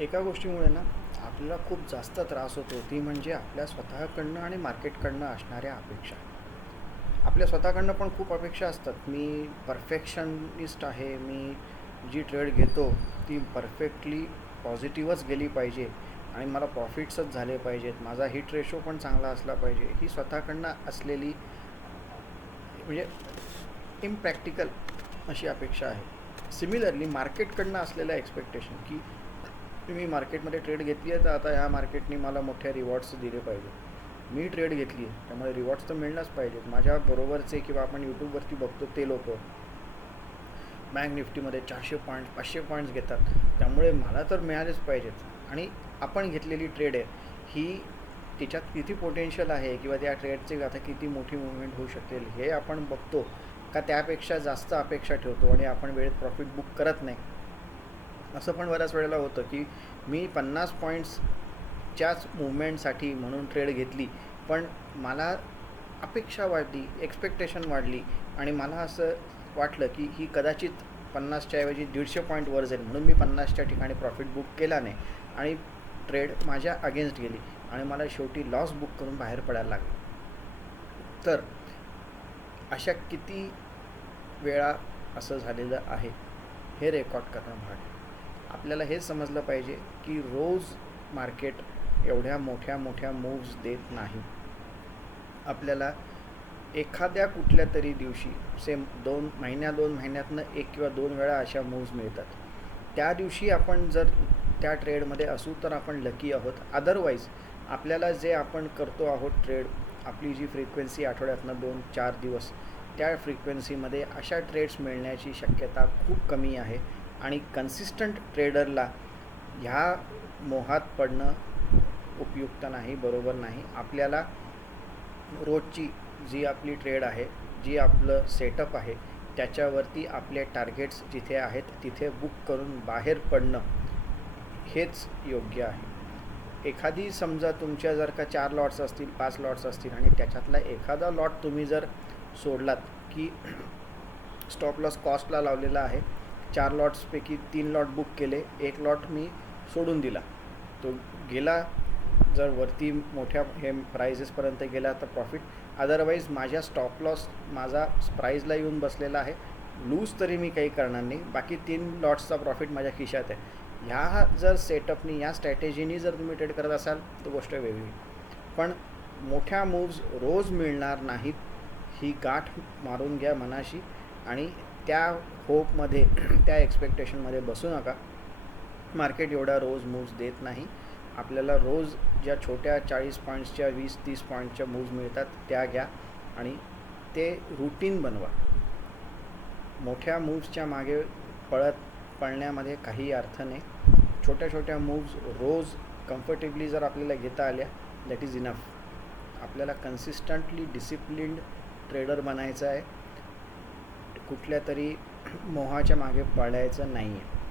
एका गोष्टीमुळे ना आपल्याला खूप जास्त त्रास होतो, ती म्हणजे आपल्या स्वतःकडनं आणि मार्केटकडनं असणाऱ्या अपेक्षा. आपल्या स्वतःकडनं पण खूप अपेक्षा असतात. मी परफेक्शनिस्ट आहे. मी जी ट्रेड घेतो ती परफेक्टली पॉझिटिव्हच गेली पाहिजे आणि मला प्रॉफिट्सच झाले पाहिजेत. माझा हिट रेशो पण चांगला असला पाहिजे. ही स्वतःकडनं असलेली म्हणजे इम्प्रॅक्टिकल अशी अपेक्षा आहे. सिमिलरली मार्केटकडनं असलेलं एक्सपेक्टेशन की मी मार्केटमध्ये ट्रेड घेतली आहे, तर आता ह्या मार्केटने मला मोठ्या रिवॉर्ड्स दिले पाहिजे. मी ट्रेड घेतली आहे त्यामुळे रिवॉर्ड्स तर मिळणंच पाहिजेत. माझ्याबरोबरचे किंवा आपण यूट्यूबवरती बघतो ते लोक बँक निफ्टीमध्ये 400 पॉईंट्स 500 पॉईंट्स घेतात, त्यामुळे मला तर मिळालेच पाहिजेत. आणि आपण घेतलेली ट्रेड आहे ही, तिच्यात किती पोटेन्शियल आहे किंवा त्या ट्रेडचे आता किती मोठी मुवमेंट होऊ शकेल हे आपण बघतो का त्यापेक्षा जास्त अपेक्षा ठेवतो आणि आपण वेळेत प्रॉफिट बुक करत नाही. असं पण बऱ्याच वेळेला होतं की मी 50 पॉईंट्सच्याच मुवमेंटसाठी म्हणून ट्रेड घेतली, पण मला अपेक्षा वाढली, एक्सपेक्टेशन वाढली आणि मला असं वाटलं की ही कदाचित 50च्या ऐवजी 150 पॉईंट वर जाईल, म्हणून मी 50च्या ठिकाणी प्रॉफिट बुक केला नाही आणि ट्रेड माझ्या अगेन्स्ट गेली आणि मला शेवटी लॉस बुक करून बाहेर पडायला लागलं. तर अशा किती वेळा असं झालेलं आहे हे रेकॉर्ड करणं भाग आहे. आपल्याला हे समजलं पाहिजे की रोज मार्केट एवढ्या मोठ्या मोठ्या मूव्स देत नाही. आपल्याला एखाद्या कुठल्या तरी दिवशी सेम 2 महिन्यातनं एक किंवा 2 वेळा अशा मूव्ज मिळतात. त्या दिवशी आपण जर त्या ट्रेडमध्ये असू तर आपण लकी आहोत. अदरवाईज आपल्याला जे आपण करतो आहोत ट्रेड, आपली जी फ्रिक्वेन्सी आठवड्यातनं 2-4 दिवस, त्या फ्रिक्वेन्सीमध्ये अशा ट्रेड्स मिळण्याची शक्यता खूप कमी आहे. आणि कन्सिस्टंट ट्रेडरला ह्या मोहात पडणं उपयुक्त नाही, बरोबर नाही. आपल्याला रोजची जी आपली ट्रेड आहे, जी आपलं सेटअप आहे, त्याच्यावरती आपले टार्गेट्स जिथे आहेत तिथे बुक करून बाहेर पडणं हेच योग्य आहे. एखादी समजा तुमच्या जर का 4 लॉट्स असतील, 5 लॉट्स असतील आणि त्याच्यातला एखादा लॉट तुम्ही जर सोडलात की स्टॉप लॉस कॉस्टला लावलेला आहे, 4 लॉट्सपैकी 3 लॉट बुक केले, 1 लॉट मी सोडून दिला, तो गेला. जर वरती मोठ्या हे प्राइजेसपर्यंत गेला तर प्रॉफिट, अदरवाईज माझ्या स्टॉप लॉस माझा प्राईजला येऊन बसलेला आहे. लूज तरी मी काही करणार नाही, बाकी 3 लॉट्सचा प्रॉफिट माझ्या खिशात आहे. ह्या जर सेटअपनी, या स्ट्रॅटेजीनी जर तुम्ही ट्रेड करत असाल तर गोष्ट वेगळी. पण मोठ्या मूव्ज रोज मिळणार नाहीत, ही गाठ मारून घ्या मनाशी आणि त्या होपमध्ये त्या एक्सपेक्टेशनमध्ये बसू नका. मार्केट एवढा रोज मूव्ज देत नाही. आपल्याला रोज ज्या छोट्या 40 पॉईंट्सच्या 20-30 पॉईंटच्या मूव्ज मिळतात त्या घ्या आणि ते रूटीन बनवा. मोठ्या मूव्सच्या मागे पळण्यामध्ये काही अर्थ नाही. छोट्या छोट्या मूव्ज रोज कम्फर्टेबली जर आपल्याला घेता आल्या, दॅट इज इनफ. आपल्याला कन्सिस्टंटली डिसिप्लिन्ड ट्रेडर बनायचं आहे, कुठल्या तरी मोहाच्या मागे पळायचं नाही आहे.